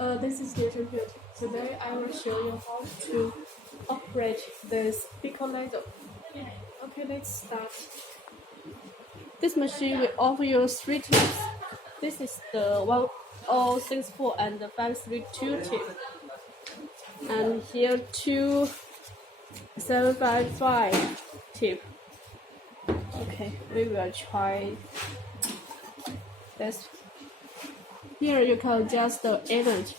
This is Dear Computer. Today I will show you how to operate this pico laser. Okay, let's start. This machine will offer you 3 tips. This is the 1064 and the 532 tip. And here 2755 tip. Okay, we will try this. Here you can adjust the energy.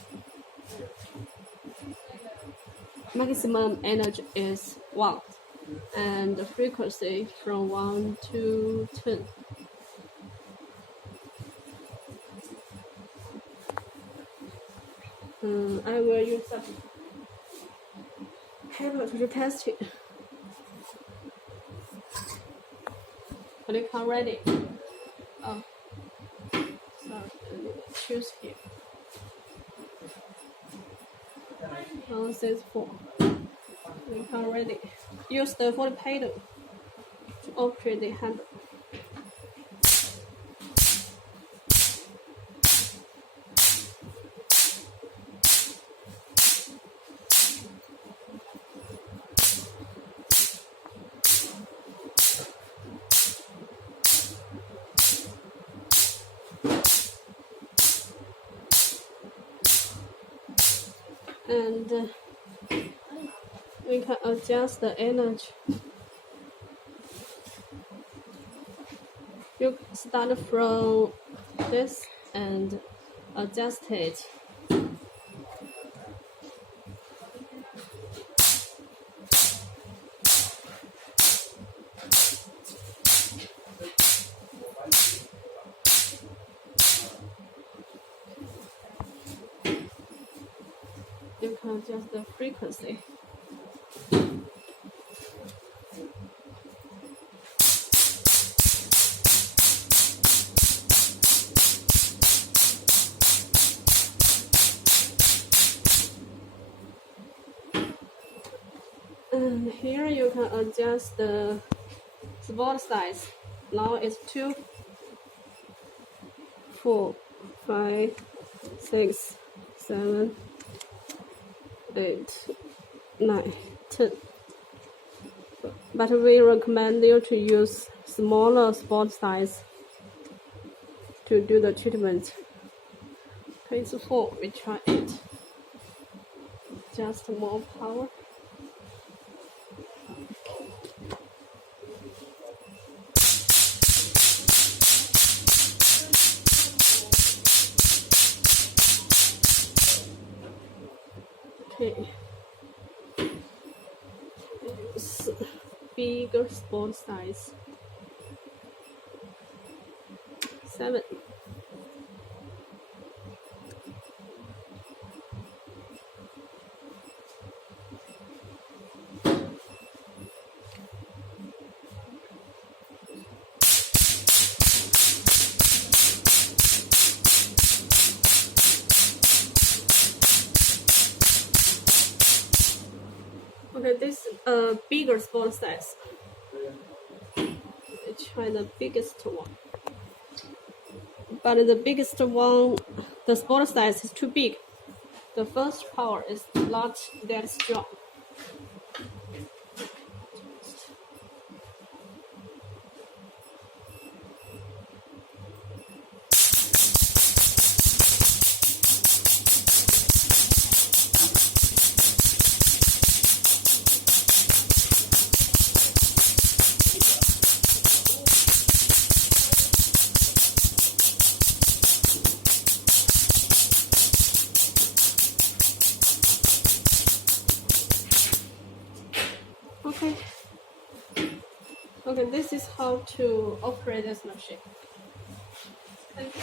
Maximum energy is 1 and the frequency from 1 to 10. I will use a hammer to test it. Click on ready. Oh, sorry, choose here. 164. Click on ready. Use the foot pedal to operate the handle. And we can adjust the energy. You start from this and adjust it. You can adjust the frequency. And here you can adjust the spot size. Now it's 2, 4, 5, 6, 7, 8, 9, 10. But we recommend you to use smaller spot size to do the treatment. Okay, it's 4. We try it. Just more power. Okay. Use bigger spot size. 7. Okay, this bigger spot size. Let's try the biggest one. But the biggest one, the spot size is too big. The first power is not that strong. Okay, this is how to operate this machine. Thank you.